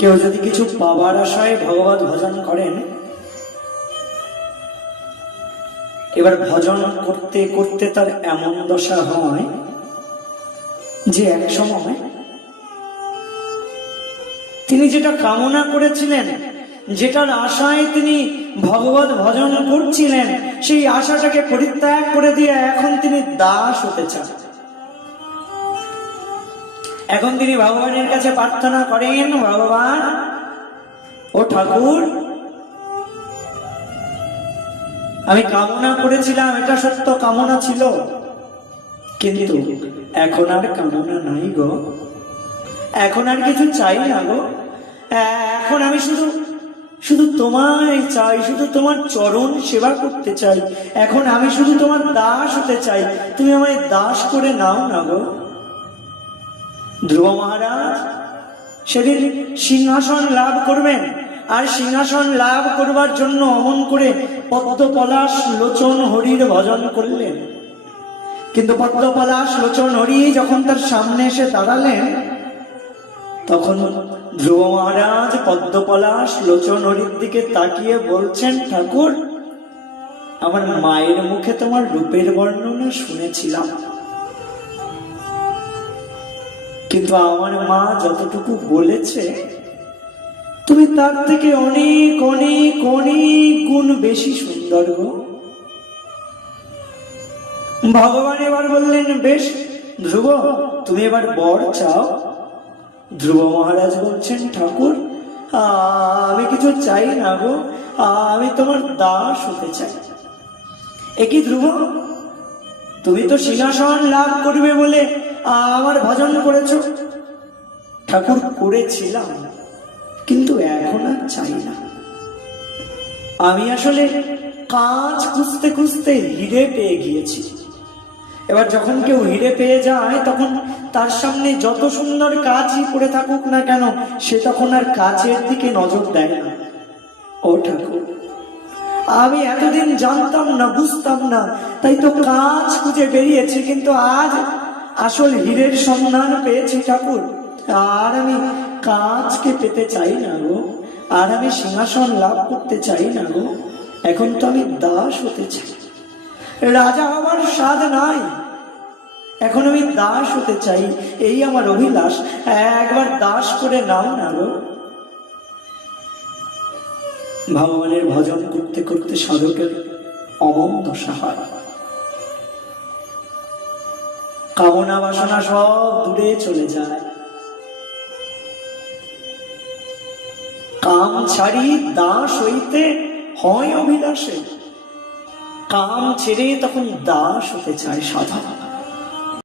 কেউ যদি কিছু পাওয়ার আশায় ভগবত ভজন করেন, এবার ভজন করতে করতে তার এমন দশা হয় যে এক সময় তিনি যেটা কামনা করেছিলেন, যেটার আশায় তিনি ভগবত ভজন করছিলেন, সেই আশাটাকে পরিত্যাগ করে দিয়ে এখন তিনি দাস হতে চান। এখন তিনি ভগবানের কাছে প্রার্থনা করেন, ভগবান ও ঠাকুর, আমি কামনা করেছিলাম, এটা সত্য কামনা ছিল, কিন্তু এখন আর কামনা নাই গো, এখন আর কিছু চাই না গো, এখন আমি শুধু শুধু তোমায় চাই, শুধু তোমার চরণ সেবা করতে চাই, এখন আমি শুধু তোমার দাস হতে চাই, তুমি আমায় দাস করে নাও না গো। ধ্রুব মহারাজ সেদিন সিংহাসন লাভ করবেন, আর সিংহাসন লাভ করবার জন্য অমন করে পদ্ম পলাশ লোচন হরির ভজন করলেন। কিন্তু পদ্ম পলাশ লোচন হরি যখন তার সামনে এসে দাঁড়ালেন, তখন ধ্রুব মহারাজ পদ্ম পলাশ লোচন হরির দিকে তাকিয়ে বলছেন, ঠাকুর, আমার মায়ের মুখে তোমার রূপের বর্ণনা শুনেছিলাম, কিন্তু আমার মা যতটুকু বলেছে তুমি তার থেকে অনেক অনেক অনেক গুণ বেশি সুন্দর গো। ভগবান এবার বললেন, বেশ ধ্রুব, তুমি এবার বর চাও। ধ্রুব মহারাজ বলছেন, ঠাকুর, আমি কিছু চাই না গো, আমি তোমার দাস হতে চাই। একই ধ্রুব, তুমি তো সিংহাসন লাভ করবে বলে আমার ভজন করেছ। ঠাকুর, করেছিলাম, কিন্তু এখন আর চাই না। আমি আসলে কাঁচ খুঁজতে খুঁজতে হিরে পেয়ে গিয়েছি। এবার যখন কেউ হিরে পেয়ে যায়, তখন তার সামনে যত সুন্দর কাঁচই পড়ে থাকুক না কেন, সে তখন আর কাঁচের দিকে নজর দেয় না। ও ঠাকুর, আমি এতদিন জানতাম না, বুঝতাম না, তাই তো কাঁচ খুঁজে বেরিয়েছি, কিন্তু আজ আসল হীরের সন্ধান পেয়েছি ঠাকুর। আর আমি কাঁচকে পেতে চাই না গো, আর আমি সিংহাসন লাভ করতে চাই না গো, এখন তো আমি দাস হতে চাই। রাজা হবার স্বাদ নাই, এখন আমি দাস হতে চাই, এই আমার অভিলাষ, একবার দাস করে নাও না গো। ভগবানের ভজন করতে করতে সাধকের অমন দশা হয়, কামনা বাসনা সব দূরে চলে যায়, কাম ছাড়ি দাস হইতে হয় অভিলাষে, কাম ছেড়ে তখন দাস হতে চায় সাধক।